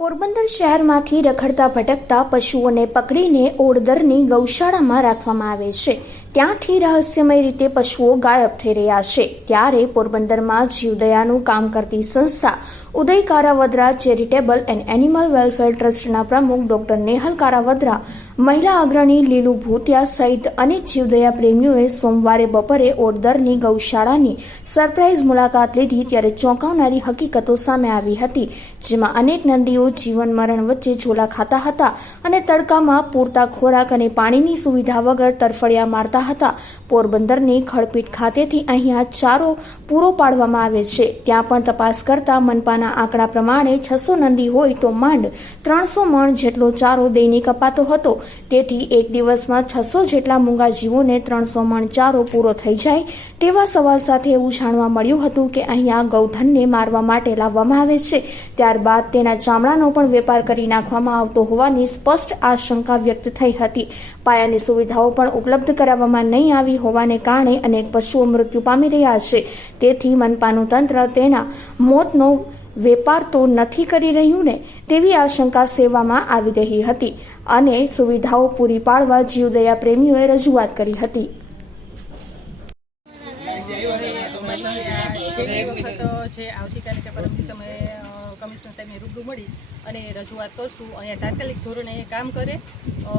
પોરબંદર શહેરમાંથી રખડતા ભટકતા પશુઓને પકડીને ઓડદરની ગૌશાળામાં રાખવામાં આવે છે. ત્યાંથી રહસ્યમય રીતે પશુઓ ગાયબ થઈ રહ્યા છે. ત્યારે પોરબંદરમાં જીવદયાનું કામ કરતી સંસ્થા Uday Karavadra charitable and animal welfare ટ્રસ્ટના પ્રમુખ ડોક્ટર નેહલ કારાવદ્રા, મહિલા અગ્રણી લીલુ ભૂતિયા સહિત અનેક જીવદયા પ્રેમીઓએ સોમવારે બપોરે ઓડદરની ગૌશાળાની સરપ્રાઇઝ મુલાકાત લીધી ત્યારે ચોંકાવનારી હકીકતો સામે આવી હતી, જેમાં અનેક નંદીઓ જીવન મરણ વચ્ચે ઝોલા ખાતા હતા અને તડકામાં પૂરતા ખોરાક અને પાણીની સુવિધા વગર તરફડિયા મારતા હતા. પોરબંદરની ખડપીટ ખાતેથી અહીંયા ચારો પૂરો પાડવામાં આવે છે. ત્યાં પણ તપાસ કરતા મનપાના આંકડા પ્રમાણે છસો નંદી હોય તો માંડ ત્રણસો મણ જેટલો ચારો દૈનિક અપાતો હતો. તેથી એક દિવસમાં છસો જેટલા મૂંગા જીવોને ત્રણસો મણ ચારો પૂરો થઈ જાય તેવા સવાલ સાથે એવું જાણવા મળ્યું હતું કે અહીંયા ગૌધનને મારવા માટે લાવવામાં આવે છે. ત્યારબાદ તેના ચામડાનો પણ વેપાર કરી નાખવામાં આવતો હોવાની સ્પષ્ટ આશંકા વ્યક્ત થઈ હતી. પાયાની સુવિધાઓ પણ ઉપલબ્ધ કરાવવામાં નહીં આવી હોવાને કારણે અનેક પશુઓ મૃત્યુ પામી રહ્યા છે. તેથી મનપાનું તંત્ર તેના મોતનો વેપાર તો નથી કરી રહ્યું ને તેવી આશંકા સેવામાં આવી રહી હતી અને સુવિધાઓ પૂરી પાડવા જીવદયા પ્રેમીઓએ રજૂઆત કરી હતી. આવતીકાલે કે પરમ દિવસે કમિશનર સાહેબને રૂબરૂ મળી અને રજૂઆત કરશું. અહીંયા તાત્કાલિક ધોરણે એ કામ કરે.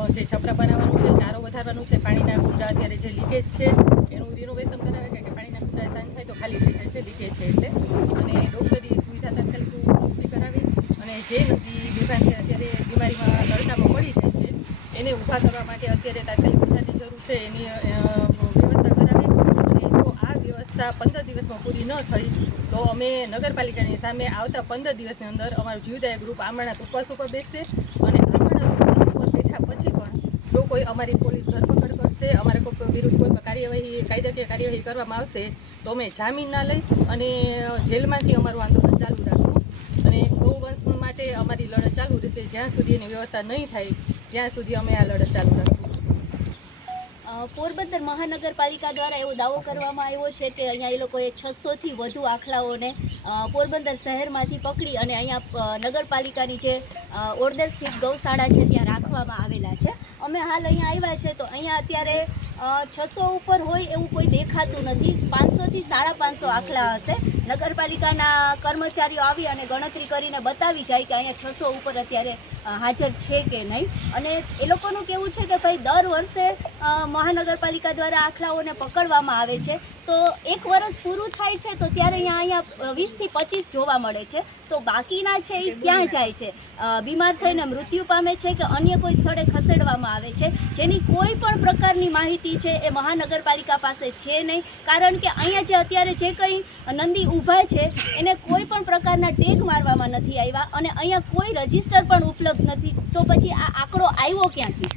જે છપરા બનાવવાનું છે ચારો વધારવાનું છે, પાણીના કુંડા અત્યારે જે લીકેજ છે, એનું રિનોવેશન કરાવે કે પાણીના કુંડા સાંજ થાય તો ખાલી થઈ જાય છે, લીકેજ છે એટલે. અને ડૉક્ટરી સુવિધા તાત્કાલિક ઊભી કરાવી. અને જે નદી બેભાન અત્યારે બીમારીમાં તડકામાં પડી જાય છે, એને ઊભા કરવા માટે અત્યારે તાત્કાલિક ઊંઝાની જરૂર છે. એની અ, વ્યવસ્થા કરાવી અને જો આ પંદર દિવસમાં પૂરી ન થઈ, તો અમે નગરપાલિકાની સામે આવતા પંદર દિવસની અંદર અમારું જીવદાય ગ્રુપ આમરણા ઉપવાસ ઉપર બેસશે અને આમરણા ઉપવાસ ઉપર બેઠા પછી પણ જો કોઈ અમારી પોલીસ ધરપકડ કરશે, અમારે કોઈ વિરુદ્ધ કોઈ કાર્યવાહી, કાયદાકીય કાર્યવાહી કરવામાં આવશે, તો અમે જામીન ના લઈ અને જેલમાંથી અમારું આંદોલન ચાલુ રાખવું અને ગૌવંશ માટે અમારી લડત ચાલુ રહેશે. જ્યાં સુધી એની વ્યવસ્થા નહીં થાય, ત્યાં સુધી અમે આ લડત ચાલુ રાખશું. પોરબંદર મહાનગરપાલિકા દ્વારા એવો દાવો કરવામાં આવ્યો છે કે અહીંયા એ લોકોએ છસોથી વધુ આખલાઓને પોરબંદર શહેરમાંથી પકડી અને અહીંયા નગરપાલિકાની જે ઓર્ડર સ્થિત ગૌશાળા છે ત્યાં રાખવામાં આવેલા છે. અમે હાલ અહીંયા આવ્યા છે તો અહીંયા અત્યારે છસો ઉપર હોય એવું કોઈ દેખાતું નથી. પાંચસોથી સાડા પાંચસો આખલા હશે. નગરપાલિકાના કર્મચારીઓ આવી અને ગણતરી કરીને બતાવી જાય કે અહીંયા છસો ઉપર અત્યારે હાજર છે કે નહીં. અને એ લોકોનું કેવું છે કે ભાઈ, દર વર્ષે મહાનગરપાલિકા દ્વારા આખલાઓને પકડવામાં આવે છે. તો એક વર્ષ પૂરું થાય છે તો ત્યારે અહીંયા અહીંયા વીસથી પચીસ જોવા મળે છે. તો બાકીના છે એ ક્યાં જાય છે? બીમાર થઈને મૃત્યુ પામે છે કે અન્ય કોઈ સ્થળે ખસેડવામાં આવે છે? જેની કોઈ પણ પ્રકારની માહિતી છે, એ મહાનગરપાલિકા પાસે છે નહીં. કારણ કે અહીંયા જે અત્યારે જે કંઈ નંદી ઊભા છે, એને કોઈ પણ પ્રકારના ટેગ મારવામાં નથી આવ્યા અને અહીંયા કોઈ રજિસ્ટર પણ ઉપલબ્ધ નથી. તો પછી આ આંકડો આવ્યો ક્યાંથી?